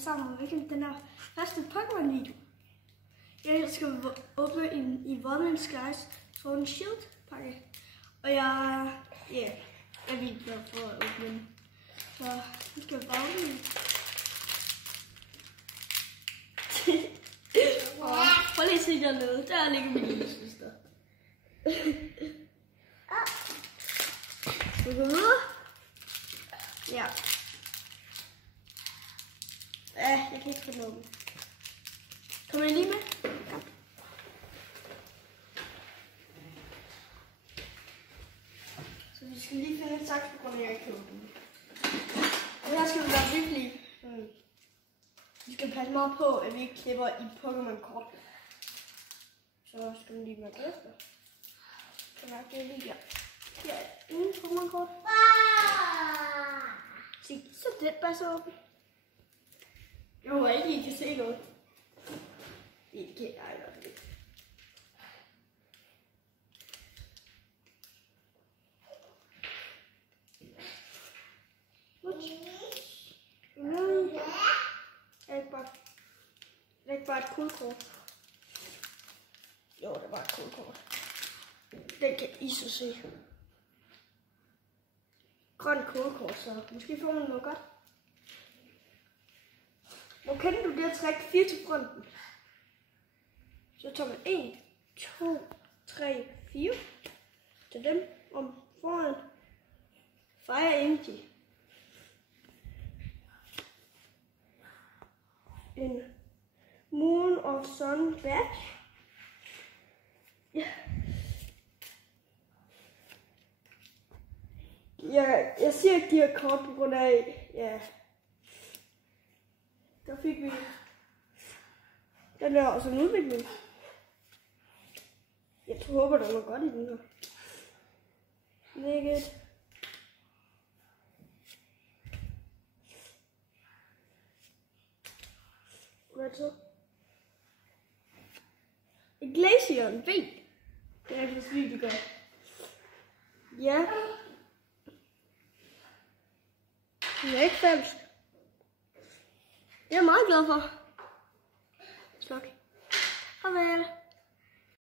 sammen med den her første Pokémon-video. Jeg skal åbne en Evolving Skies Sword and Shield pakke. Og jeg er vildt glad for at åbne den. Så nu skal jeg bare åbne den. Prøv lige at se dernede. Der ligger min lille søster. Skal vi gå videre? Ja. Jeg kan ikke få den åben. Kommer I lige med? Ja. Så vi skal lige finde en saks, på grund af, at jeg ikke kan åbne den. Og her skal vi være virkelig. Vi skal passe meget på, at vi ikke klipper i Pokémon-kort. Så skal vi lige mærke efter. Så mærke det lige her. Her er ingen Pokémon-kort. Så det bare så åbent. Jeg håber ikke, I kan se noget. Det kan jeg i hvert fald ikke. Det er ikke bare et kuldkort. Jo, det var et kuldkort. Den kan I så se. Grønt kuldkort, så måske får man noget godt. Hvor kender du det at trække 4 til fronten? Så tager man 1, 2, 3, 4 til dem om foran. Fire Energy. En Moon of Sun Badge. Ja. Jeg siger ikke de her kort på grund af, ja. Der fik vi den der også en udvikling. Jeg håber, der er noget godt i den her. Lækkert. Hvad så? En Glaceon V. Det er faktisk virkelig godt. Ja. Det er ikke falsk. Det er jeg meget glad for. Sluk. Farvel.